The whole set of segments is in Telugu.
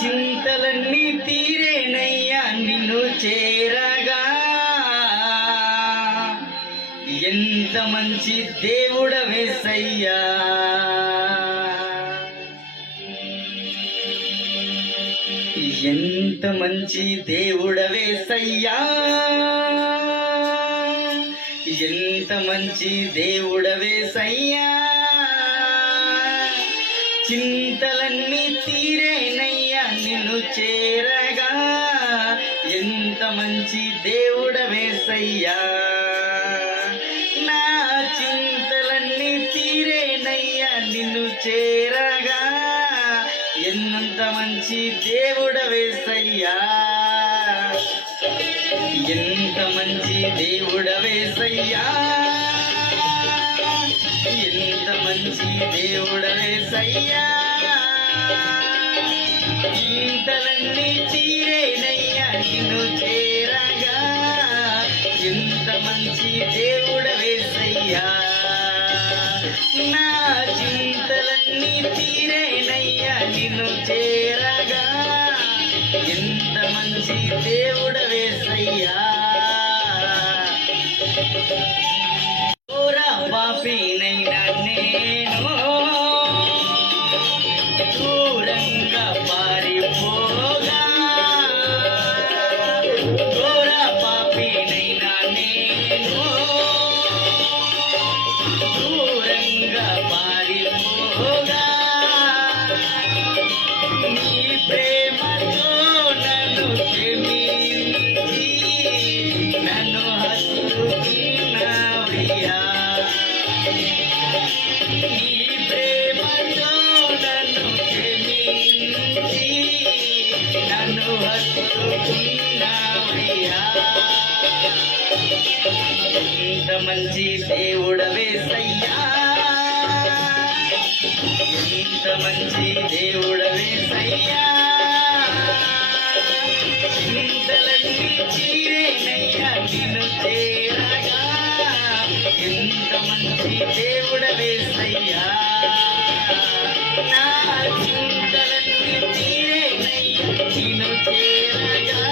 చింతలన్నీ తీరేనయ్యా నిన్ను చేరగా. ఎంత మంచి దేవుడవేసయ్యా, ఎంత మంచి దేవుడవేసయ్యా, ఎంత మంచి దేవుడవేసయ్యా. చింతలన్నీ తీరేనయ్యా నిన్ను చేరగా. ఎంత మంచి దేవుడవేసయ్యా, నా చింతలన్నీ తీరేనయ్యా నిన్ను చేరగా. ఎంత మంచి దేవుడవేసయ్యా, ఎంత మంచి దేవుడవేసయ్యా, ఎంత మంచి దేవుడవేసయ్యా. చింతలన్నీ తీరేనయ్యా నిన్ను చేరగా. ఎంత మంచి దేవుడవేసయ్యా, నా చింతలన్నీ తీరేనయ్యా నిన్ను చేరగా. ఎంత మంచి దేవుడవేసయ్యా. ఓరా పాపినైనా నేను దూరంగా పారిపోగా. ఓరా పాపినైనా నేను దూరంగా పారిపోగా. నీ ప్రేమతో నన్ను క్షమించి నన్ను హత్తుకున్నావయ్యా. నీ ప్రేమతో నన్ను క్షమించి నన్ను హత్తుకున్నావయ్యా. ఎంత మంచి దేవుడవేసయ్యా, ఎంత మంచి దేవుడవేసయ్యా. చింతలన్నీ తీరేనయ్యా నిన్ను చేరగా. ఎంత మంచి దేవుడవేసయ్యా, నా చింతలన్నీ తీరేనయ్యా నిన్ను చేరగా.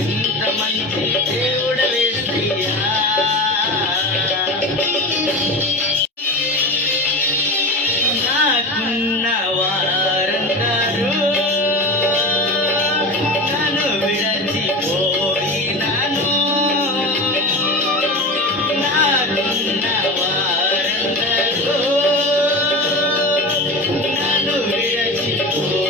ఎంత మంచి దేవుడవేసయ్యా. నాకున్న వారందరూ నన్ను విడచిపోయినాను. నాకున్న వారందరూ నన్ను విడచిపోయినాను.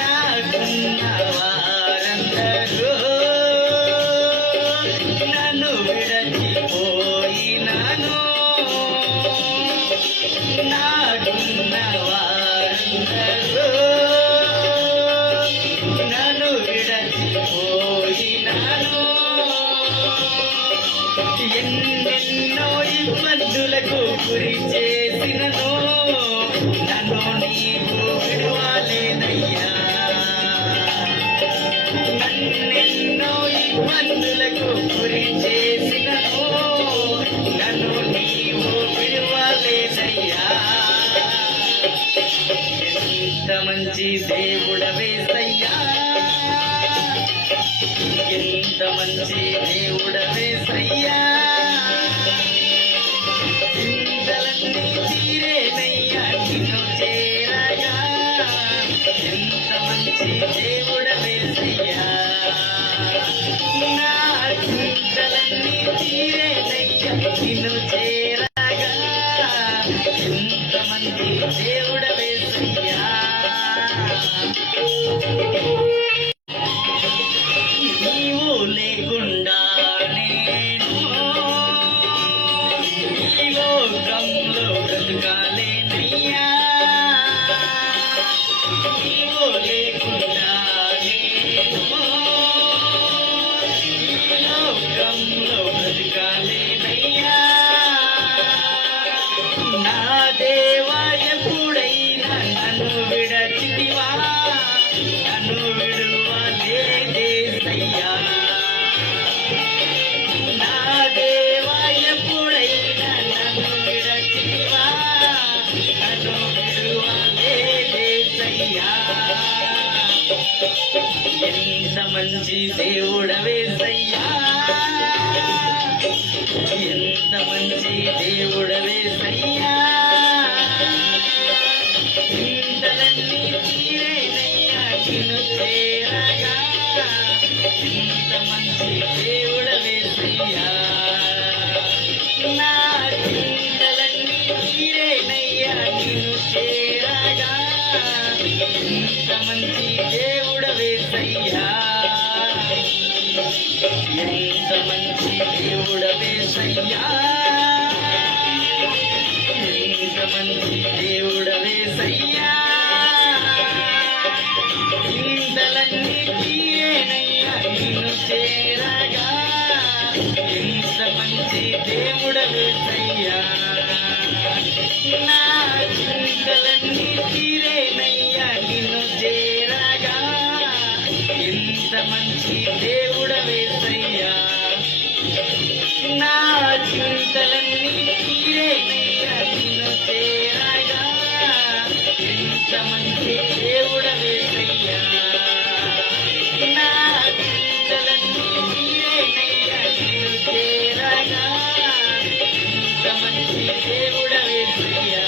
నాకున్న వారందరూ నన్ను విడచిపోయినాను. నాకున్న వారందరూ నన్ను విడచిపోయినాను. ఎన్నెన్నో ఇబ్బందులకు గురి చేసినను నన్ను నీవు విడువలేదయ్యా. నన్నెన్నో ఇబ్బందులకు గురి చేసినను నన్ను నీవు విడువలేదయ్యా. ఎంత మంచి దేవుడవేసయ్యా, ఎంత మంచి దేవుడవేసయ్యా. చింతలన్నీ తీరేనయ్యా నిన్ను చేరగా. ఎంత మంచి దేవుడవేసయ్యా, నా చింతలన్నీ తీరేనయ్యా నిన్ను చేరగా. ఎంత మంచి దేవుడవేసయ్యా. నీవు లేకుండా నేను ఈ లోకంలో బ్రతకాలేనయ్యా. నీవు లేకుండా నేను ఈ లోకంలో బ్రతకాలేనయ్యా. నా దేవా ఎప్పుడైనా నన్ను విడచితివా, నన్ను ఎంత మంచి దేవుడవేసయ్యా, ఎంత మంచి దేవుడవేసయ్యా, చింతలన్నీ తీరేనయ్యా నిన్ను చేరగా, ఎంత మంచి దేవుడవేసయ్యా, నా చింతలన్నీ తీరేనయ్యా నిన్ను చేరగా, ఎంత మంచి దేవుడవేసయ్యా, ఎంత మంచి దేవుడవేసయ్యా, ఎంత మంచి దేవుడవేసయ్యా, చింతలన్నీ తీరేనయ్యా నిన్ను చేరగా, ఎంత మంచి దేవుడవేసయ్యా, నా చింతలన్నీ తీరేనయ్యా నిన్ను చేరగా, ఎంత మంచి దేవుడవేసయ్యా, నా చింతలన్నీ తీరేనయ్యా నిన్ను చేరగా, ఎంత మంచి దేవుడవేసయ్యా, నా చింతలన్నీ తీరేనయ్యా నిన్ను చేరగా, ఎంత మంచి దేవుడవేసయ్యా,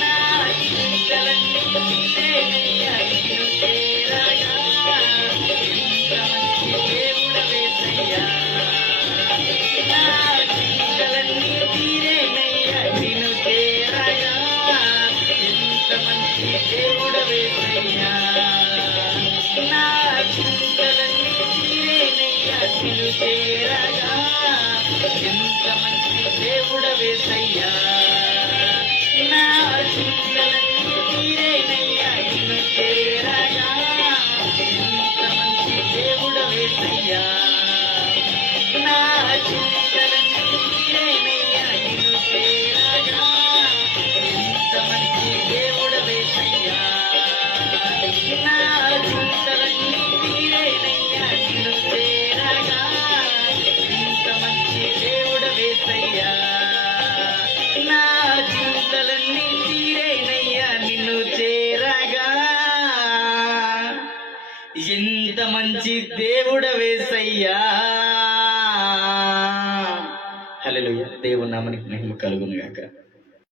నా చింతలన్నీ తీరేనయ్యా నిన్ను చేరగా, ఎంత మంచి దేవుడవేసయ్యా, నా చింతలన్నీ తీరేనయ్యా నిన్ను చేరగా, ఎంత మంచి దేవుడవేసయ్యా, నా చింతలన్నీ తీరేనయ్యా నిన్ను చేరగా, ఎంత మంచి దేవుడవేసయ్యా, నా చింతలన్నీ తీరేనయ్యా నిన్ను చేరగా, ఎంత మంచి దేవుడవేసయ్యా, నా చింతలన్నీ తీరేనయ్యా నిన్ను చేరగా, ఎంత మంచి దేవుడవేసయ్యా, నా చింతలన్నీ తీరేనయ్యా నిన్ను చేరగా, ఎంత మంచి దేవుడవేసయ్యా, నా చింతలన్నీ తీరేనయ్యా నిన్ను చేరగా, ఎంత మంచి దేవుడవేసయ్యా. హల్లెలూయా. దేవుని నామానికి మహిమ కలుగును గాక.